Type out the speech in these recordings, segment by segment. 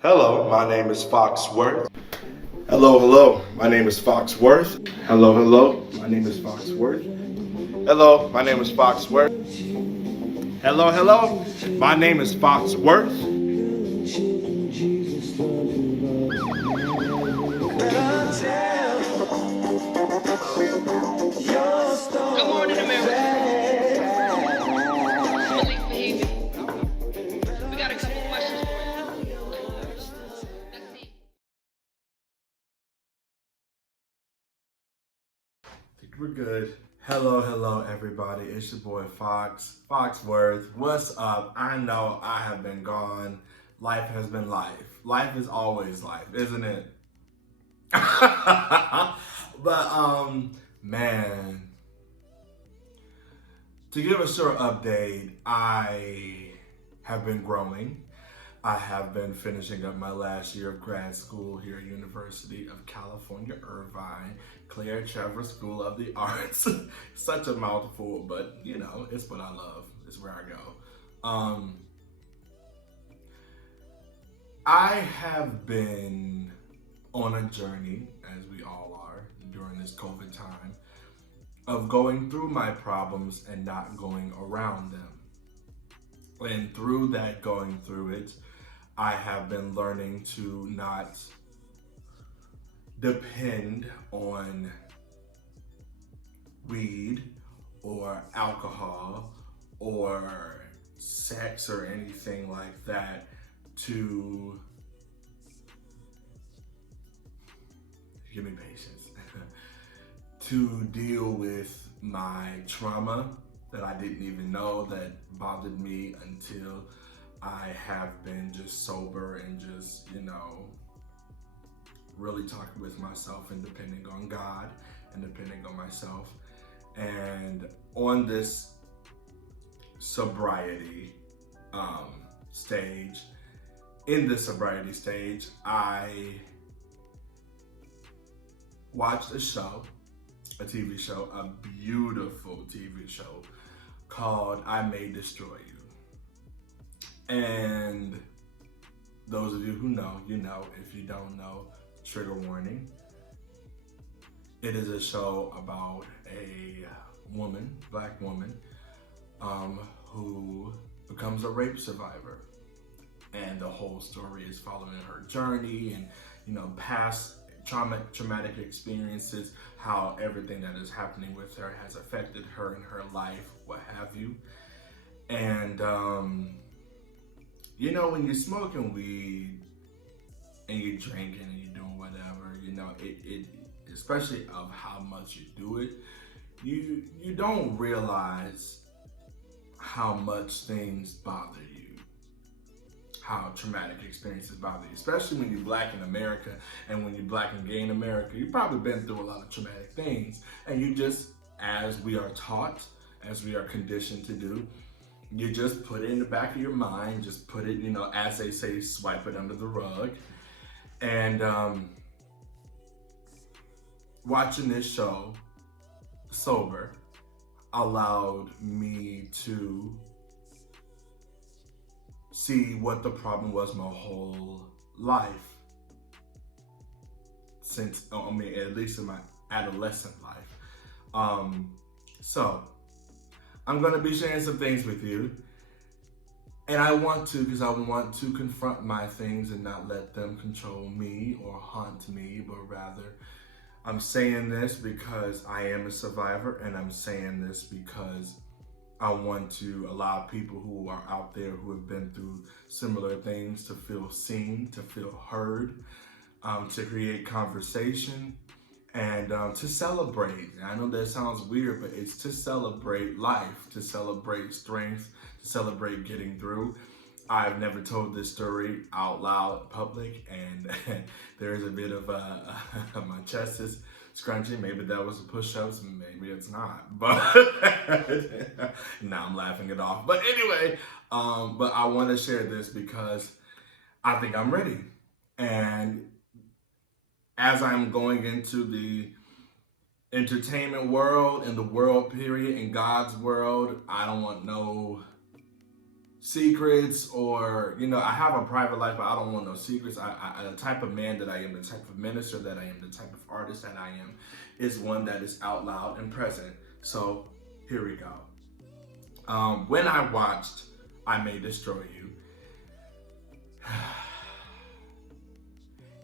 Hello, my name is Foxworth. Hello, hello, my name is Foxworth. Hello, hello, my name is Foxworth. Hello, my name is Foxworth. Hello, hello, my name is Foxworth. Good morning, America. Malik Fahimi. We got a couple questions for you. Let's see. I think we're good. Hello, hello, everybody. It's your boy Foxworth. What's up? I know I have been gone. Life has been life. Life is always life, isn't it? But man, to give a short update, I have been growing. I have been finishing up my last year of grad school here at University of California, Irvine, Claire Trevor School of the Arts. Such a mouthful, but you know, it's what I love. It's where I go. I have been on a journey, as we all are during this COVID time, of going through my problems and not going around them. And through that, going through it, I have been learning to not depend on weed or alcohol or sex or anything like that to give me patience to deal with my trauma that I didn't even know that bothered me until I have been just sober and just, really talking with myself and depending on God and depending on myself. And on this sobriety stage, I watched a TV show, a beautiful TV show called I May Destroy You. And those of you who know, you know. If you don't know, trigger warning. It is a show about a woman, black woman, who becomes a rape survivor. And the whole story is following her journey and, past traumatic experiences, how everything that is happening with her has affected her in her life, what have you. And, when you're smoking weed and you're drinking and you're doing whatever, it especially of how much you do it, you don't realize how much things bother you, how traumatic experiences bother you, especially when you're black in America and when you're black and gay in America. You've probably been through a lot of traumatic things, and you just, as we are taught, as we are conditioned to do, you just put it in the back of your mind, just put it, as they say, swipe it under the rug. And watching this show sober allowed me to see what the problem was my whole life. At least in my adolescent life. So I'm gonna be sharing some things with you. And I want to, because I want to confront my things and not let them control me or haunt me, but rather I'm saying this because I am a survivor, and I'm saying this because I want to allow people who are out there who have been through similar things to feel seen, to feel heard, to create conversation, and to celebrate. I know that sounds weird, but it's to celebrate life, to celebrate strength, to celebrate getting through. I've never told this story out loud in public, and there is a bit of my chest is scrunching. Maybe that was a push-ups, maybe it's not. But now I'm laughing it off. But anyway, but I want to share this because I think I'm ready. And as I'm going into the entertainment world and the world period and God's world, I don't want no secrets, or, you know, I have a private life, but I don't want no secrets. The type of man that I am, the type of minister that I am, the type of artist that I am, is one that is out loud and present. So here we go. When I watched I May Destroy You,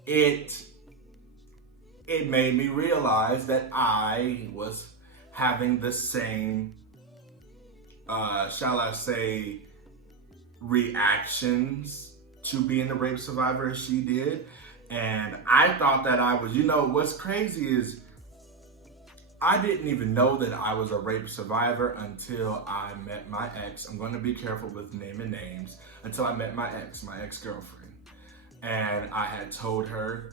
it made me realize that I was having the same, shall I say, reactions to being a rape survivor as she did. And I thought that I was, you know, what's crazy is I didn't even know that I was a rape survivor until I met my ex. I'm going to be careful with naming names. Until I met my ex-girlfriend. And I had told her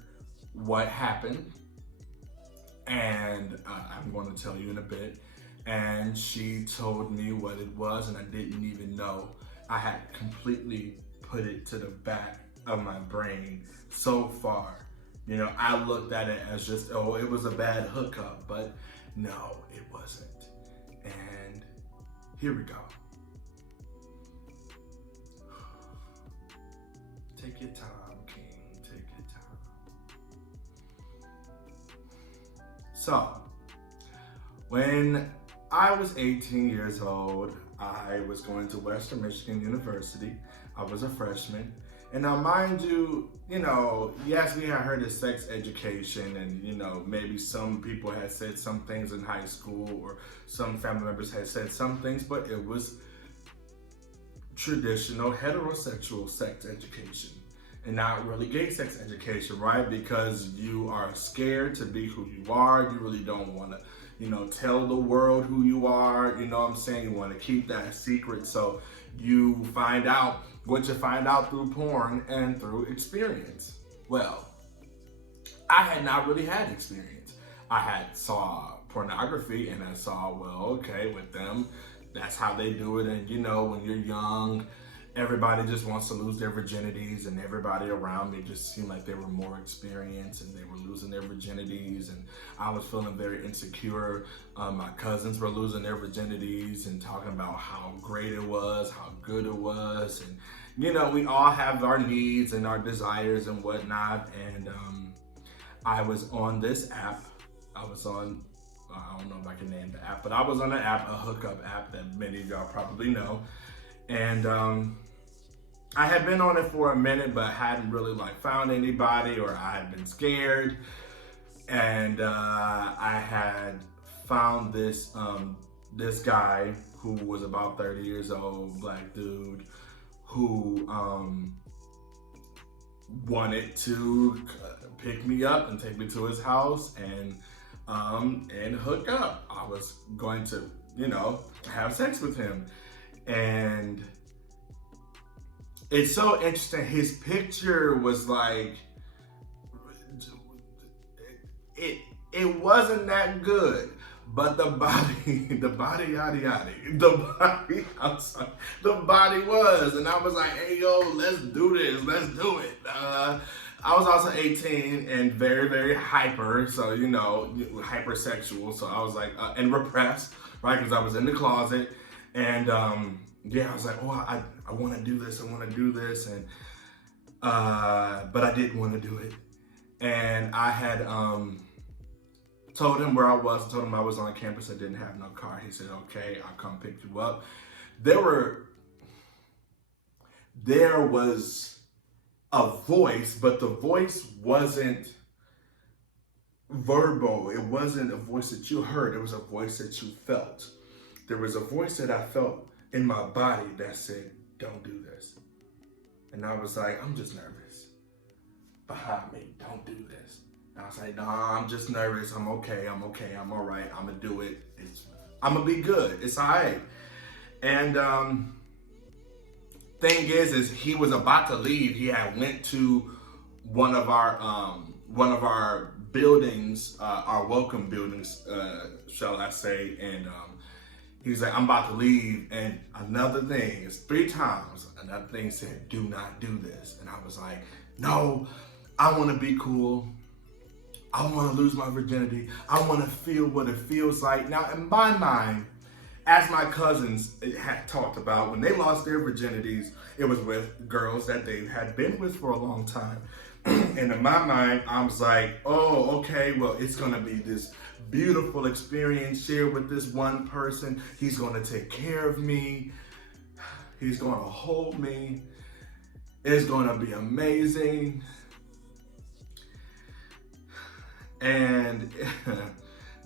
what happened. And I'm going to tell you in a bit. And she told me what it was, and I didn't even know. I had completely put it to the back of my brain so far. You know, I looked at it as just, oh, it was a bad hookup, but no, it wasn't. And here we go. Take your time, King, take your time. So, when I was 18 years old, I was going to Western Michigan University. I was a freshman. And now, mind you, you know, yes, we had heard of sex education, and, you know, maybe some people had said some things in high school, or some family members had said some things, but it was traditional heterosexual sex education and not really gay sex education, right? Because you are scared to be who you are. You really don't want to, you know, tell the world who you are. You know what I'm saying? You want to keep that secret. So you find out what you find out through porn and through experience. Well, I had not really had experience. I had saw pornography, and I saw, well, okay, with them, that's how they do it. And, you know, when you're young, everybody just wants to lose their virginities, and everybody around me just seemed like they were more experienced and they were losing their virginities, and I was feeling very insecure. My cousins were losing their virginities and talking about how great it was, how good it was, and, you know, we all have our needs and our desires and whatnot. And I was on this app. I don't know if I can name the app, but I was on an app, a hookup app that many of y'all probably know. And I had been on it for a minute, but hadn't really found anybody, or I had been scared. And I had found this guy who was about 30 years old, black dude, who wanted to pick me up and take me to his house and hook up. I was going to, you know, have sex with him. And it's so interesting. His picture was like, it wasn't that good, but the body was. And I was like, hey, yo, let's do this. Let's do it. I was also 18 and very, very hyper. So, you know, hypersexual. So I was like, and repressed, right? Because I was in the closet. And yeah, I was like, oh, I want to do this. I want to do this. And but I didn't want to do it. And I had told him where I was. I told him I was on campus. I didn't have no car. He said, okay, I'll come pick you up. There was a voice, but the voice wasn't verbal. It wasn't a voice that you heard. It was a voice that you felt. There was a voice that I felt in my body that said, don't do this. And I was like, I'm just nervous. Behind me, don't do this. And I was like, nah, I'm just nervous. I'm okay. I'm all right. I'm gonna do it. I'm gonna be good. It's all right. And thing is he was about to leave. He had went to one of our buildings, our welcome buildings, shall I say, and he's like, I'm about to leave. And another thing, it's 3 times, another thing said, do not do this. And I was like, no, I want to be cool. I want to lose my virginity. I want to feel what it feels like. Now, in my mind, as my cousins had talked about, when they lost their virginities, it was with girls that they had been with for a long time. And in my mind, I was like, oh, okay, well, it's gonna be this beautiful experience shared with this one person. He's gonna take care of me. He's gonna hold me. It's gonna be amazing. And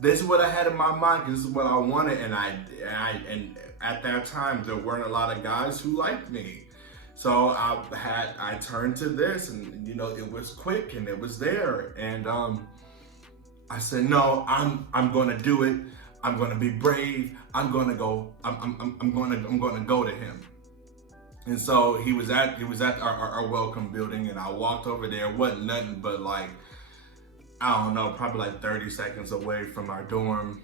this is what I had in my mind. This is what I wanted, and and at that time there weren't a lot of guys who liked me. So I turned to this, and you know, it was quick and it was there, and I said, no, I'm gonna do it. I'm gonna be brave. I'm gonna go. I'm gonna go to him. And so he was at our welcome building, and I walked over there. It wasn't nothing but like, I don't know, probably like 30 seconds away from our dorm.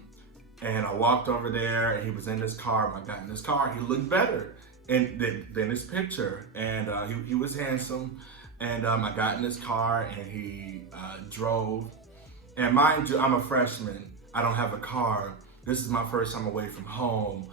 And I walked over there, and he was in his car. When I got in his car, he looked better than his picture. And he was handsome. And I got in his car, and he drove. And mind you, I'm a freshman. I don't have a car. This is my first time away from home.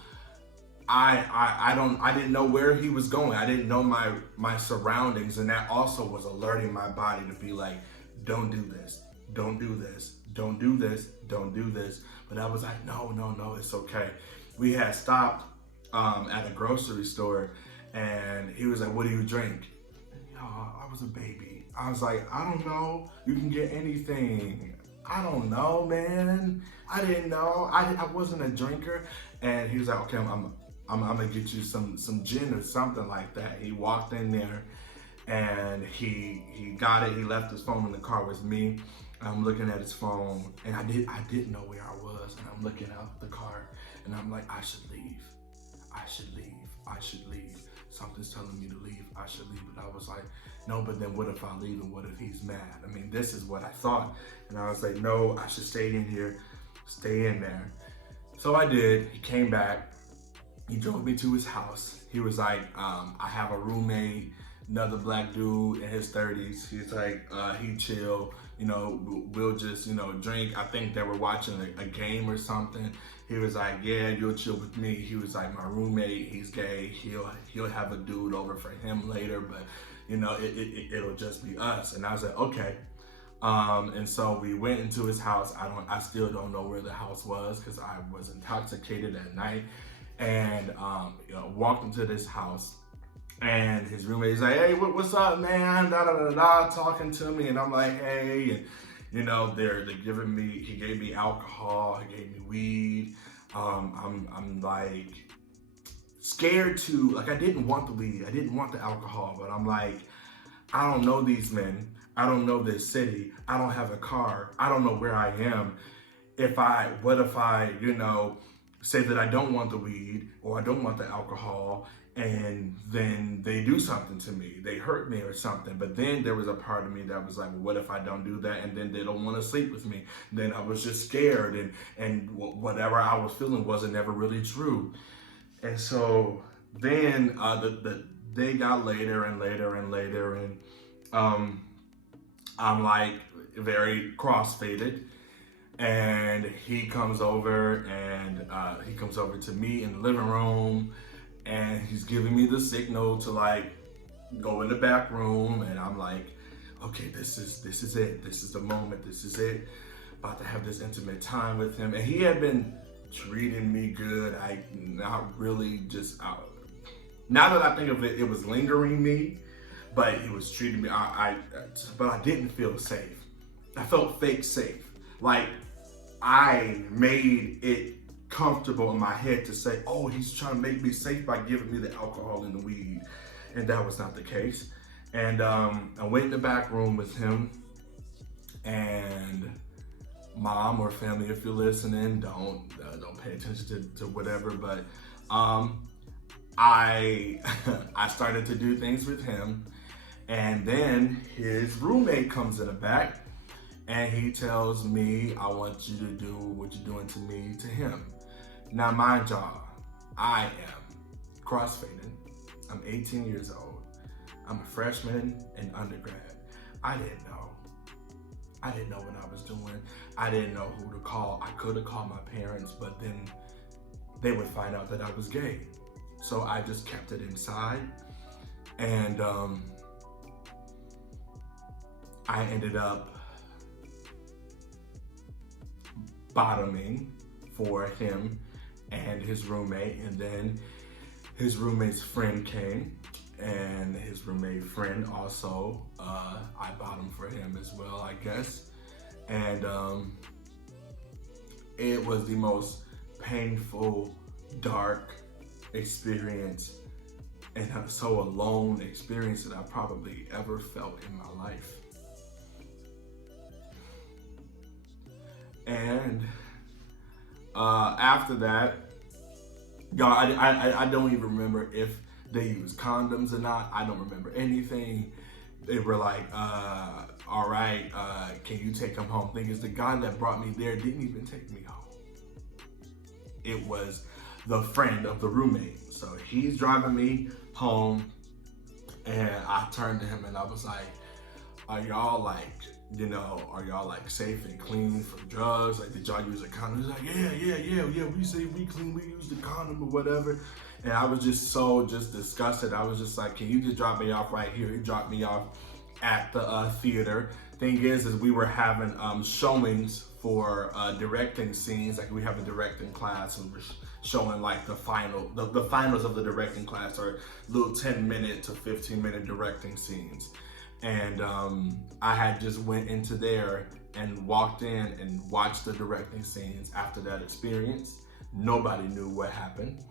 I didn't know where he was going. I didn't know my surroundings, and that also was alerting my body to be like, don't do this, don't do this, don't do this, don't do this. But I was like, no, it's okay. We had stopped at a grocery store, and he was like, what do you drink? I was a baby. I was like, I don't know. You can get anything. I don't know, man. I didn't know. I wasn't a drinker. And he was like, okay, I'm gonna get you some gin or something like that. He walked in there, and he got it. He left his phone in the car with me. I'm looking at his phone, and I didn't know where I was. And I'm looking out the car, and I'm like, I should leave. I should leave. I should leave. Something's telling me to leave. I should leave. But I was like, no, but then what if I leave, and what if he's mad? I mean, this is what I thought. And I was like, no, I should stay in here, stay in there. So I did. He came back. He drove me to his house. He was like, I have a roommate, another black dude in his 30s. He's like, he chill, you know, we'll just, you know, drink. I think they were watching a game or something. He was like, yeah, you'll chill with me. He was like, my roommate, he's gay. He'll have a dude over for him later, but you know, it'll just be us. And I was like, okay. And so we went into his house. I still don't know where the house was because I was intoxicated at night. And you know, walked into this house, and his roommate's like, hey, what's up, man? Da da da da, talking to me, and I'm like, hey, and you know, they're giving me. He gave me alcohol. He gave me weed. I'm like scared to, like, I didn't want the weed. I didn't want the alcohol, but I'm like, I don't know these men. I don't know this city. I don't have a car. I don't know where I am. What if I, you know, say that I don't want the weed or I don't want the alcohol, and then they do something to me, they hurt me or something. But then there was a part of me that was like, well, what if I don't do that, and then they don't want to sleep with me? Then I was just scared, and whatever I was feeling wasn't ever really true. And so then the day got later and later and later, and I'm like very cross-faded. And he comes over, and he comes over to me in the living room, and he's giving me the signal to like go in the back room. And I'm like, okay, this is it. This is the moment. This is it. About to have this intimate time with him. And he had been treating me good. Now that I think of it, it was lingering me, but he was treating me. But I didn't feel safe. I felt fake safe. Like, I made it comfortable in my head to say, oh, he's trying to make me safe by giving me the alcohol and the weed. And that was not the case. And I went in the back room with him, and mom or family, if you're listening, don't pay attention to whatever, but I started to do things with him. And then his roommate comes in the back, and he tells me, I want you to do what you're doing to me to him. Now, mind y'all, I am crossfaded. I'm 18 years old. I'm a freshman in undergrad. I didn't know what I was doing. I didn't know who to call. I could have called my parents, but then they would find out that I was gay. So I just kept it inside. And I ended up bottoming for him and his roommate. And then his roommate's friend came, and his roommate friend also, I bottomed for him as well, I guess. And it was the most painful, dark experience, and so alone experience that I probably ever felt in my life. And after that, y'all, I don't even remember if they used condoms or not. I don't remember anything. They were like, all right, can you take him home? Thing is, the guy that brought me there didn't even take me home. It was the friend of the roommate. So he's driving me home, and I turned to him and I was like, are y'all like, are y'all like safe and clean from drugs? Like, did y'all use a condom? He's like, yeah, we say we clean, we use the condom or whatever. And I was just so disgusted. I was just like, can you just drop me off right here? He dropped me off at the theater. Thing is we were having showings for directing scenes. Like, we have a directing class, and we're showing like the finals of the directing class, or little 10-minute to 15-minute directing scenes. And I had just went into there and walked in and watched the directing scenes. After that experience, nobody knew what happened.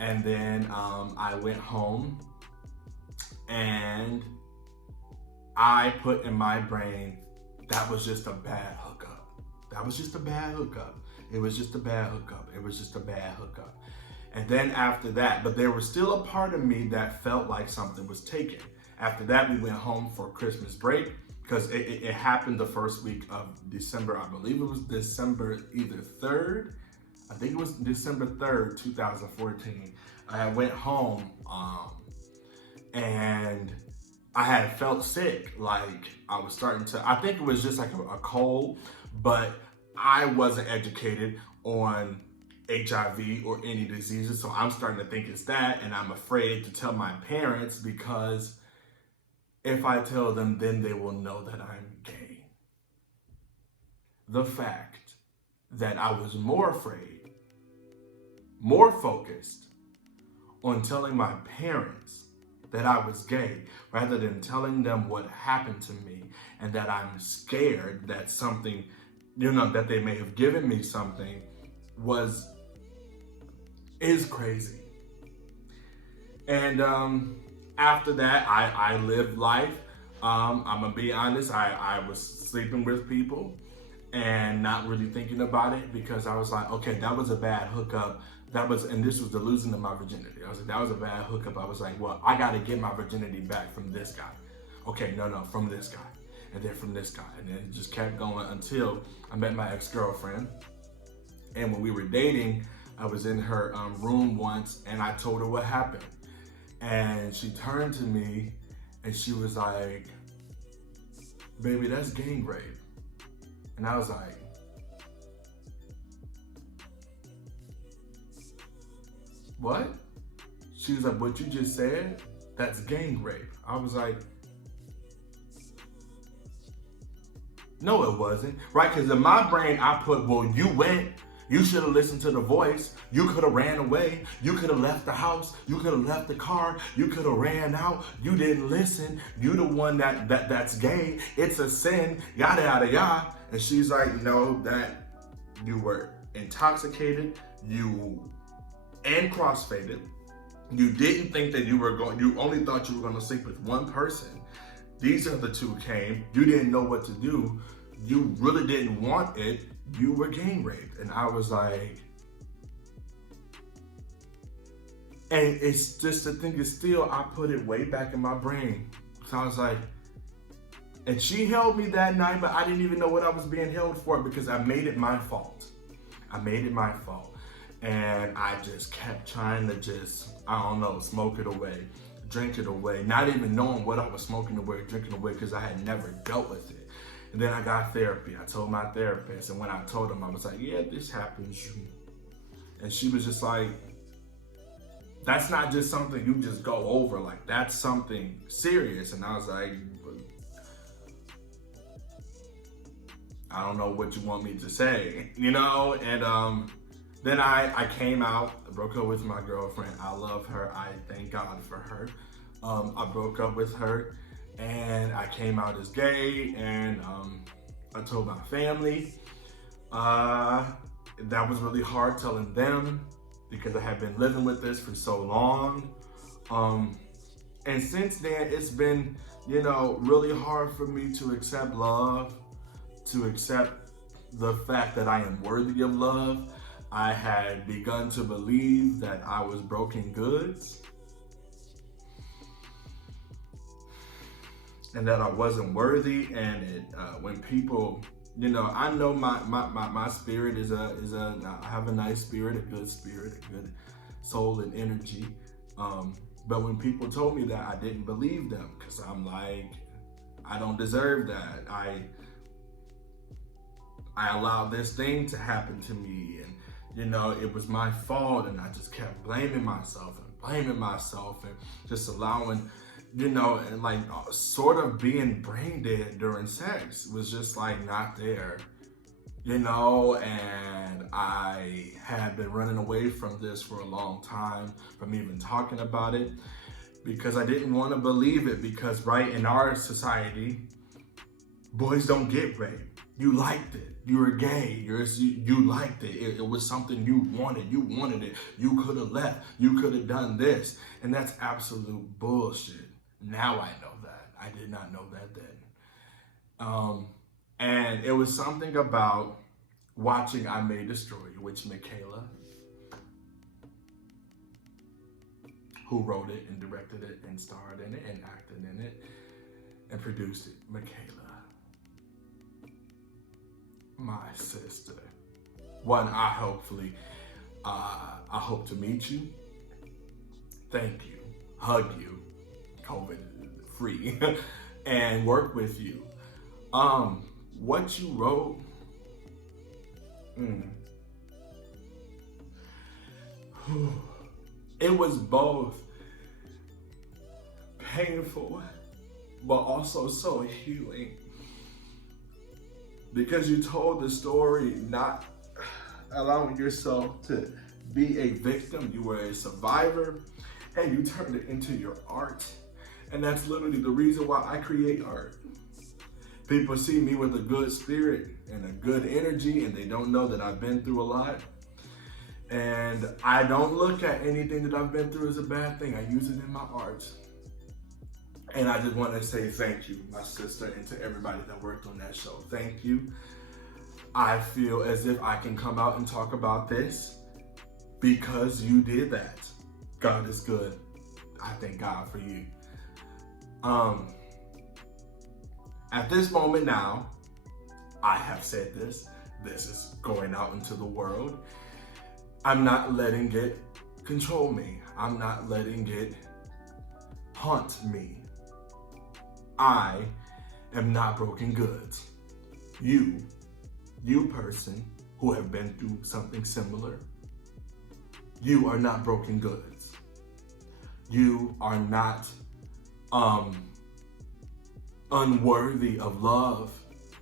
And then I went home, and I put in my brain, that was just a bad hookup. That was just a bad hookup. It was just a bad hookup. It was just a bad hookup. And then after that, but there was still a part of me that felt like something was taken. After that, we went home for Christmas break, because it happened the first week of December. I believe it was December either 3rd. I think it was December 3rd, 2014. I went home and I had felt sick. Like, I was starting to, I think it was just like a cold, but I wasn't educated on HIV or any diseases. So I'm starting to think it's that, and I'm afraid to tell my parents, because if I tell them, then they will know that I'm gay. The fact that I was more afraid, more focused on telling my parents that I was gay, rather than telling them what happened to me, and that I'm scared that something, that they may have given me something, is crazy. And after that, I lived life. I'm gonna be honest, I was sleeping with people and not really thinking about it, because I was like, okay, that was a bad hookup. And this was the losing of my virginity. I was like, that was a bad hookup. I was like, well, I gotta get my virginity back from this guy. Okay, no, from this guy. And then from this guy. And then it just kept going until I met my ex-girlfriend. And when we were dating, I was in her room once, and I told her what happened. And she turned to me and she was like, baby, that's gang rape. And I was like, what? She was like, what you just said, that's gang rape. I was like, no, it wasn't, right? Because in my brain, I put, well, you went, you should have listened to the voice. You could have ran away. You could have left the house. You could have left the car. You could have ran out. You didn't listen. You the one that's gay. It's a sin, yada, yada, yada. And she's like, no, that you were intoxicated, and crossfaded. You didn't think that you only thought you were going to sleep with one person. These other two came. You didn't know what to do. You really didn't want it. You were gang raped. And I was like, and it's just, the thing is, still, I put it way back in my brain. So I was like, and she held me that night, but I didn't even know what I was being held for, because I made it my fault. And I just kept trying to smoke it away, drink it away, not even knowing what I was smoking away, drinking away, because I had never dealt with it. And then I got therapy. I told my therapist, and when I told him, I was like, yeah, this happens. And she was just like, that's not just something you just go over, like that's something serious. And I was like, I don't know what you want me to say, you know? And then I came out, broke up with my girlfriend. I love her, I thank God for her. I broke up with her and I came out as gay, and I told my family. That was really hard telling them because I had been living with this for so long. And since then, it's been, you know, really hard for me to accept love, to accept the fact that I am worthy of love. I had begun to believe that I was broken goods and that I wasn't worthy. And when people, you know, I know my spirit I have a nice spirit, a good soul and energy. But when people told me that, I didn't believe them, because I'm like, I don't deserve that. I allowed this thing to happen to me, and you know, it was my fault, and I just kept blaming myself and just allowing, you know, and like sort of being brain dead during sex was just like not there, you know. And I had been running away from this for a long time, from even talking about it, because I didn't want to believe it. Because right in our society, boys don't get raped. You liked it. You were gay. You liked it. It was something you wanted. You wanted it. You could have left. You could have done this. And that's absolute bullshit. Now I know that. I did not know that then. And it was something about watching I May Destroy You, which Michaela, who wrote it and directed it and starred in it and acted in it and produced it. Michaela, my sister. One, I hope to meet you, thank you, hug you, COVID free, and work with you. What you wrote, it was both painful, but also so healing. Because you told the story not allowing yourself to be a victim. You were a survivor, and you turned it into your art. And that's literally the reason why I create art. People see me with a good spirit and a good energy, and they don't know that I've been through a lot. And I don't look at anything that I've been through as a bad thing. I use it in my art. And I just want to say thank you, my sister, and to everybody that worked on that show. Thank you. I feel as if I can come out and talk about this because you did that. God is good. I thank God for you. At this moment now, I have said this. This is going out into the world. I'm not letting it control me. I'm not letting it haunt me. I am not broken goods. You person who have been through something similar, you are not broken goods. You are not unworthy of love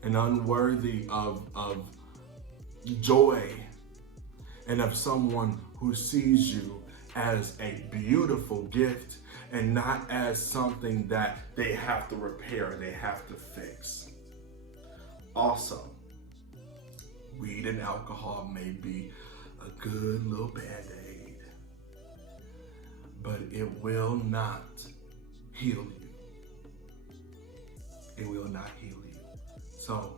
and unworthy of joy and of someone who sees you as a beautiful gift and not as something that they have to repair, they have to fix. Also, weed and alcohol may be a good little band-aid, but it will not heal you. It will not heal you. So,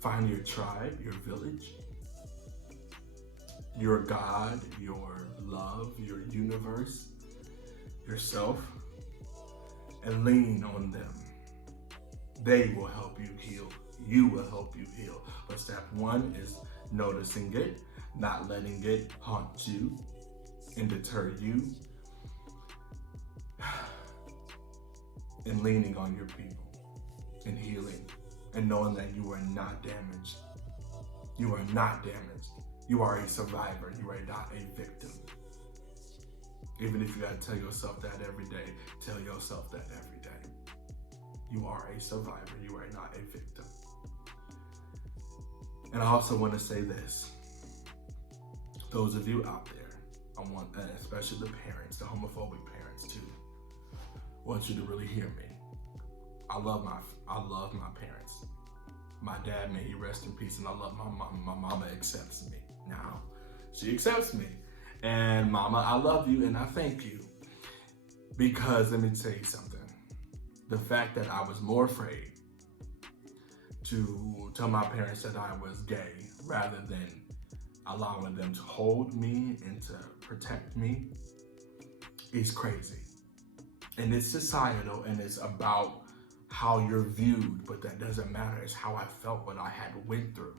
find your tribe, your village, your God, your love, your universe, yourself, and lean on them. They will help you heal. You will help you heal. But step one is noticing it, not letting it haunt you and deter you, and leaning on your people and healing and knowing that you are not damaged. You are not damaged. You are a survivor. You are not a victim. Even if you gotta tell yourself that every day, tell yourself that every day. You are a survivor. You are not a victim. And I also want to say this. Those of you out there, I want, especially the parents, the homophobic parents too, want you to really hear me. I love my parents. My dad, may he rest in peace, and I love my mom. My mama accepts me now. She accepts me. And mama, I love you and I thank you. Because let me tell you something. The fact that I was more afraid to tell my parents that I was gay rather than allowing them to hold me and to protect me is crazy. And it's societal and it's about how you're viewed, but that doesn't matter. It's how I felt, what I had went through.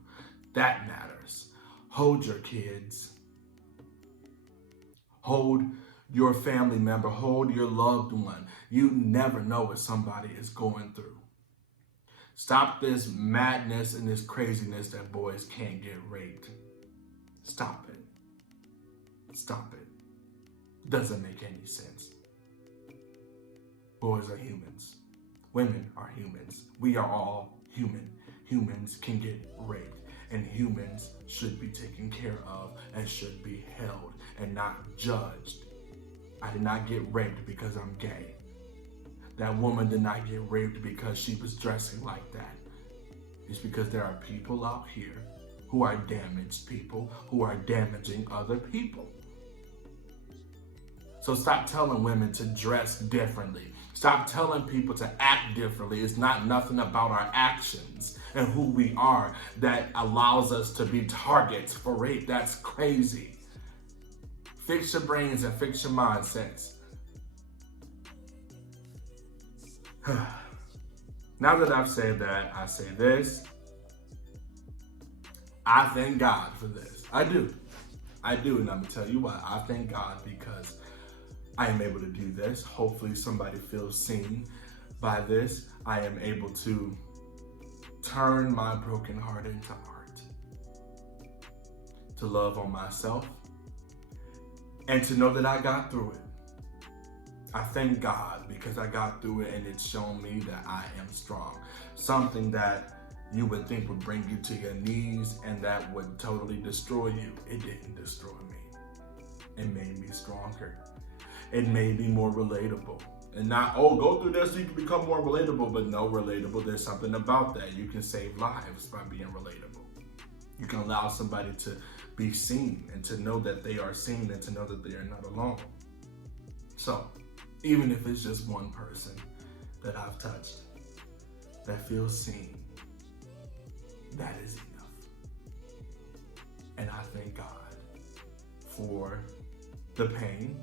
That matters. Hold your kids. Hold your family member. Hold your loved one. You never know what somebody is going through. Stop this madness and this craziness that boys can't get raped. Stop it. Stop it. Doesn't make any sense. Boys are humans. Women are humans. We are all human. Humans can get raped, and humans should be taken care of and should be held and not judged. I did not get raped because I'm gay. That woman did not get raped because she was dressing like that. It's because there are people out here who are damaged people who are damaging other people. So stop telling women to dress differently. Stop telling people to act differently. It's not nothing about our actions and who we are that allows us to be targets for rape. That's crazy. Fix your brains and fix your mindsets. Now that I've said that, I say this. I thank God for this. I do, and I'm gonna tell you why. I thank God because I am able to do this. Hopefully somebody feels seen by this. I am able to turn my broken heart into art, to love on myself, and to know that I got through it. I thank God because I got through it and it's shown me that I am strong. Something that you would think would bring you to your knees and that would totally destroy you. It didn't destroy me. It made me stronger. It made me more relatable. And not, oh, go through this so you can become more relatable, but no, relatable, there's something about that. You can save lives by being relatable. You can allow somebody to be seen and to know that they are seen and to know that they are not alone. So, even if it's just one person that I've touched that feels seen, that is enough. And I thank God for the pain,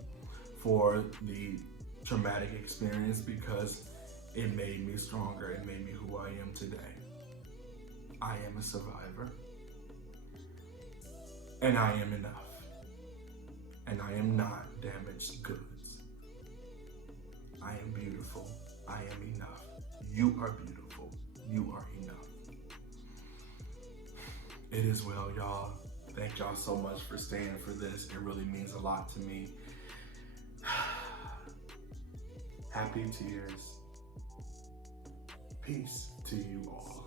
for the traumatic experience, because it made me stronger. It made me who I am today. I am a survivor. And I am enough. And I am not damaged goods. I am beautiful. I am enough. You are beautiful. You are enough. It is well, y'all. Thank y'all so much for staying for this. It really means a lot to me. Happy tears. Peace to you all.